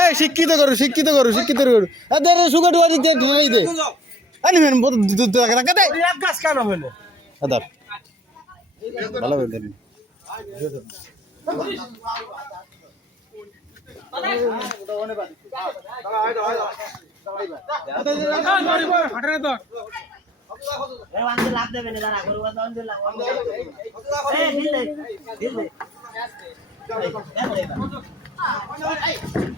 এই শিক্ষিত করো শিক্ষিত করো শিক্ষিত করো এদের সুগার টুয়া দিতে ঢেলাই দে আনি মেন বহুত দুধ টাকা টাকা দে গাছ কেন হলো আদার ভালো দেন লাভ দেবে না দাঁড়া গরু লাভ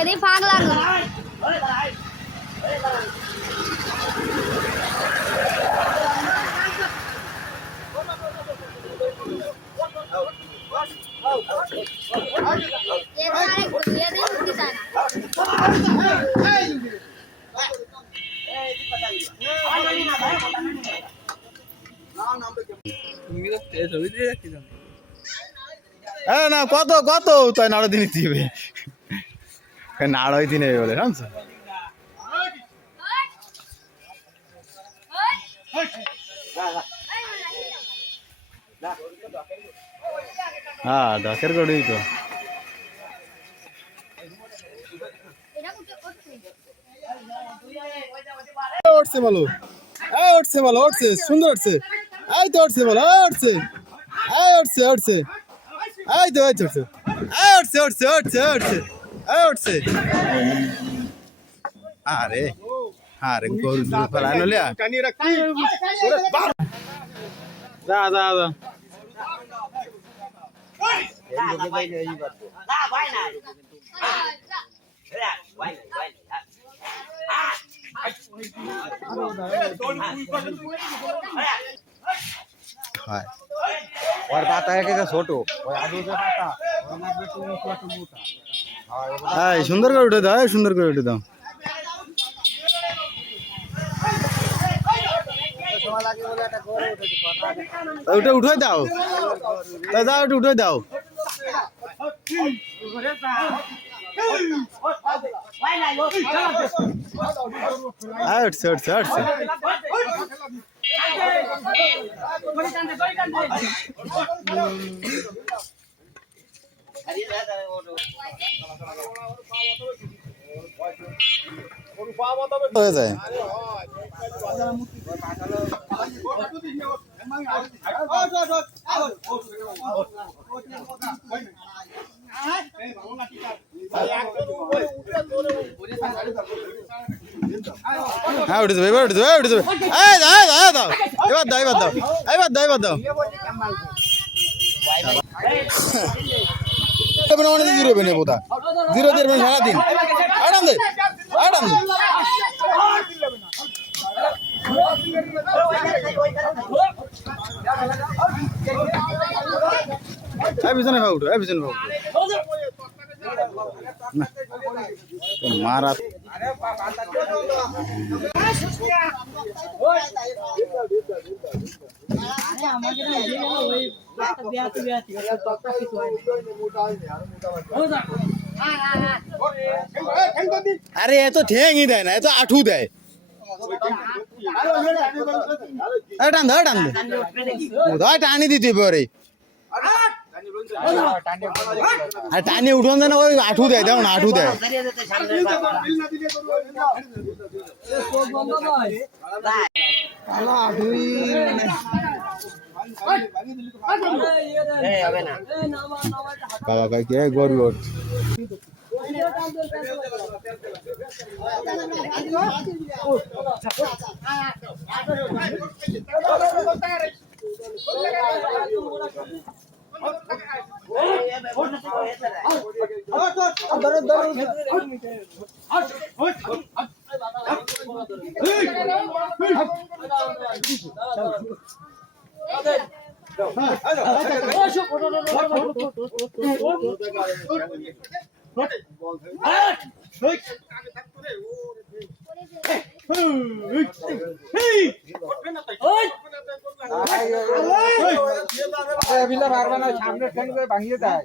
এদিকে ফাঁক লাগল। না কত কত তাই নাড়ো দিনে দিবে? নাড়োই দিনে বলে, জানছো? হ্যাঁ দশের কোটি তো। উঠছে এই উঠছে বলো, উঠছে, সুন্দর উঠছে। এই তো উঠছে এই উঠছে। এই উঠছে উঠছে। এই তো উঠছে। উঠছে উঠছে উঠছে উঠছে। উঠছে আরে আরে গরু দুধ ফেলা নলে যা যা যা না ভাই না ভাই ভাই খায় ওর পাতা একে ছোট হ্যাঁ সুন্দর করে উঠে দাও সুন্দর করে উঠে দাও। ওটা উঠে দাও। দাও ওটা উঠে দাও। না লোক হ্যাঁ যায় হ্যাঁ উঠে যাবে, এবার উঠে যাবে। উঠে যাবে দাও, এবার দাও এবার দাও এবার দাও এবার দাও। এবার অনেক জিরো বেনে বোধা। জিরো দেবেন বেনে সারাদিন আরাম দে। আরাম দে। পিছনে ভাগ উঠো পিছনে ভাগ উঠো। মারা আরে এত ঠেঙই দেয় না এত আঠু দেয়। টান এই টান ধর, টানি দিতে পরে अरे टाने उठवून जा ना आठवू द्या त्या आठवू द्या बघा काय ते गोरलोट সামনে ফ্যান করে ভাঙিয়ে দেয়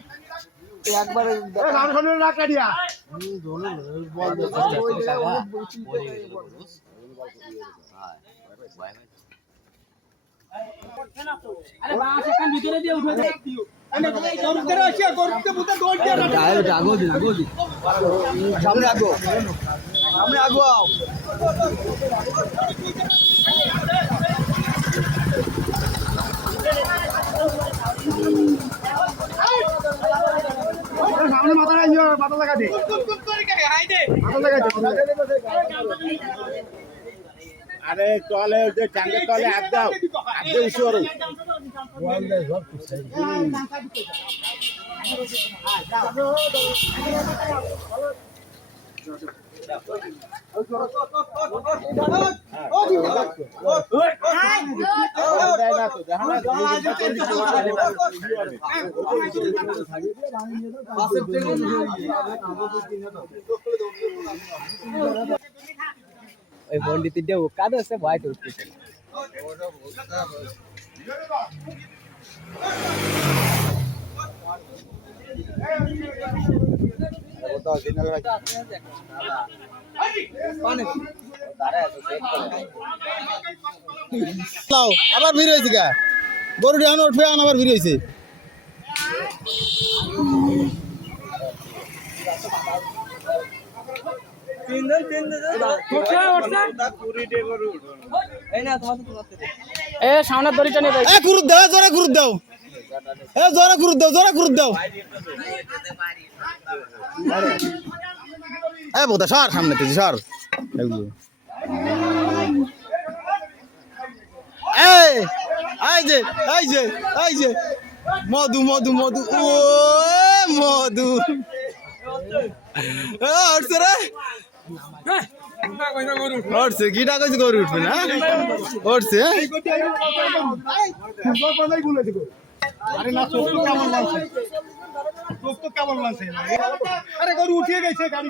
একবারে সামনে আগো সামনে আগো সামনে মাথা নাই মাথা লাগা দে মাথা লাগা দে আরে তলে যে চাঙ্গে তলে হাত দাও। হাত দিয়ে উঁচু করো। ওই পন্ডিতের দিয়ে কাদ আছে ভয় তো উঠতেছে। আবার ভিড় হয়েছে গা। গরু ডান উঠবে আন আবার ভিড় হয়েছে। এ সামনের দড়িটা নিয়ে গুরুদ দাও জোরে গুরুদ দাও। এ, জোরে গুরুদ দাও, জোরে গুরুদ দাও। এ বোধা সর সামনে থেকে, সর। মধু মধু মধু, ও, মধু। উঠছে রে। উঠছে কিটা কইছে গরু উঠবে না? উঠছে আরে না, চোখ তো কেমন লাগছে? চোখ তো কেমন লাগছে? আরে গরু উঠিয়ে গেছে গাড়ি